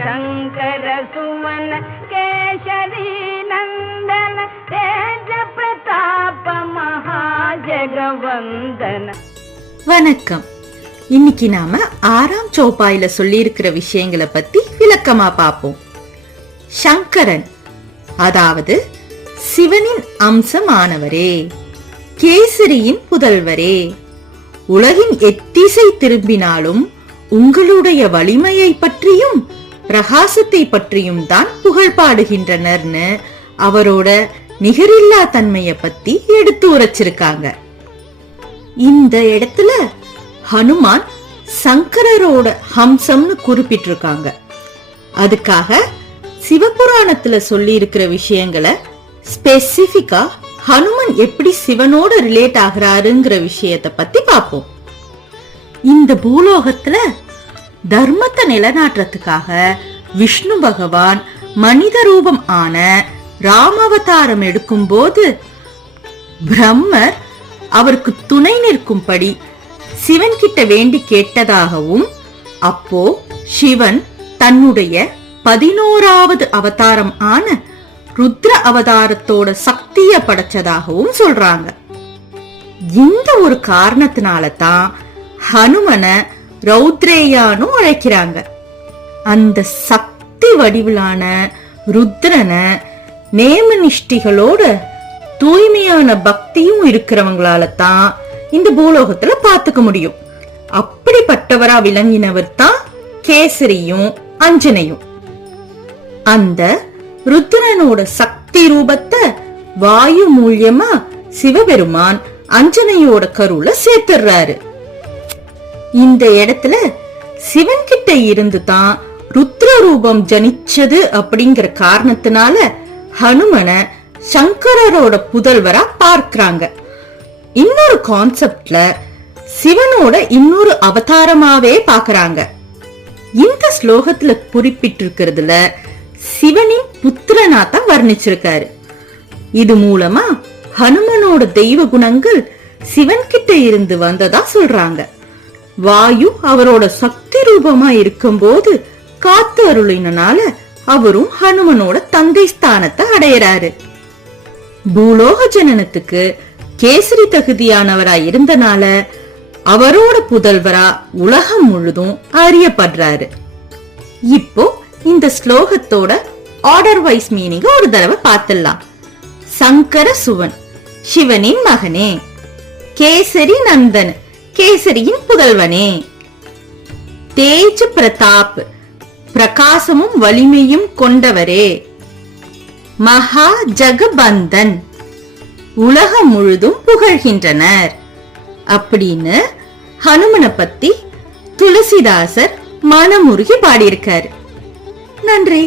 शंकर सुमन केशरी नंदन तेज प्रताप महाजगवंदन. வணக்கம். இன்னைக்கு நாம 6ஆம் சோபாயில சொல்லி இருக்கிற விஷயங்களை பத்தி விளக்கமா பார்ப்போம். சங்கரன், அதாவது சிவனின் அம்சமானவரே, கேசரியின் புதல்வரே, உலகின் எத்திசை திரும்பினாலும் உங்களுடைய வலிமையை பற்றியும் பிரகாசத்தை பற்றியும் தான் புகழ் பாடுகின்றனர்னு அவரோட நிகரில்லா தன்மையை பத்தி எடுத்து உரைச்சிருக்காங்க. இந்த இடத்துல ஹனுமான் சங்கரரோட ஹம்சம்னு குறிப்பிட்டிருக்காங்க. அதுக்காக சிவபுராணத்துல சொல்லி இருக்கிற விஷயங்களை ஸ்பெசிபிக்கா ஹனுமன் எப்படி சிவனோட ரிலேட் ஆகிறாருங்கிற விஷயத்தை பத்தி பார்ப்போம். இந்த பூலோகத்துல தர்மத்தை நிலைநாட்டுறதுக்காக விஷ்ணு பகவான் மனித ரூபம் ஆன ராமாவதாரம் எடுக்கும் போது பிரம்மர் அவருக்கு துணை நிற்கும்படி சிவன் கிட்ட வேண்டி கேட்டதாகவும், அப்போ சிவன் தன்னுடைய 11வது அவதாரம் ஆன ருத்ர அவதாரத்தோட சக்திய படைச்சதாகவும் சொல்றாங்க. இந்த ஒரு காரணத்தினால தான் ஹனுமனை ரௌத்ரேயானு அழைக்கிறாங்க. அந்த சக்தி வடிவிலான ருத்ரனை நேமநிஷ்டிகளோட தூய்மையான பக்தியும் இருக்கிறவங்களால தான் இந்த பூலோகத்துல பாத்துக்க முடியும். அப்படிப்பட்டவரா விளங்கினவர் தான் கேசரியும் அஞ்சனையும். அந்த ருத்ரனோட சக்தி ரூபத்தை வாயு மூலியமா சிவபெருமான் அஞ்சனையோட கருவுல சேர்த்துறாரு. இந்த இடத்துல சிவன் கிட்ட இருந்து தான் ருத்ர ரூபம் ஜனிச்சது அப்படிங்கிற காரணத்தினால ஹனுமனை சங்கரரோட புதல்வரா பார்க்கிறாங்க. இன்னொரு கான்செப்ட்ல சிவனோட இன்னொரு அவதாரமாவே பாக்குறாங்க. இந்த ஸ்லோகத்துல குறிப்பிட்டிருக்கிறதுல சிவனின் புத்திரனா தான் வர்ணிச்சிருக்காரு. இது மூலமா ஹனுமனோட தெய்வ குணங்கள் சிவன் கிட்ட இருந்து வந்ததா சொல்றாங்க. வாயு அவரோட சக்தி ரூபமா இருக்கும்போது காத்து அருளினால அவரும் ஹனுமனோட தந்தை ஸ்தானத்தை அடையறாரு. பூலோக ஜனனத்துக்கு கேசரி தகுதியானவரா இருந்தனால அவரோட புதல்வரா உலகம் முழுதும் அறியப்படுறாரு. இப்போ இந்த ஸ்லோகத்தோட ஆர்டர் வைஸ் மீனிங் ஒரு தடவை பார்த்துடலாம். சங்கர சுவன், சிவனின் மகனே. கேசரி நந்தன், கேசரியின் புதல்வனே. தேஜ பிரதாப், பிரகாசமும் வலிமையும் கொண்டவரே. மகா ஜகபந்தன், உலகம் முழுதும் புகழ்கின்றனர் அப்படின்னு ஹனுமனை பத்தி துளசிதாசர் மனமுருகி பாடியிருக்காரு. நன்றி.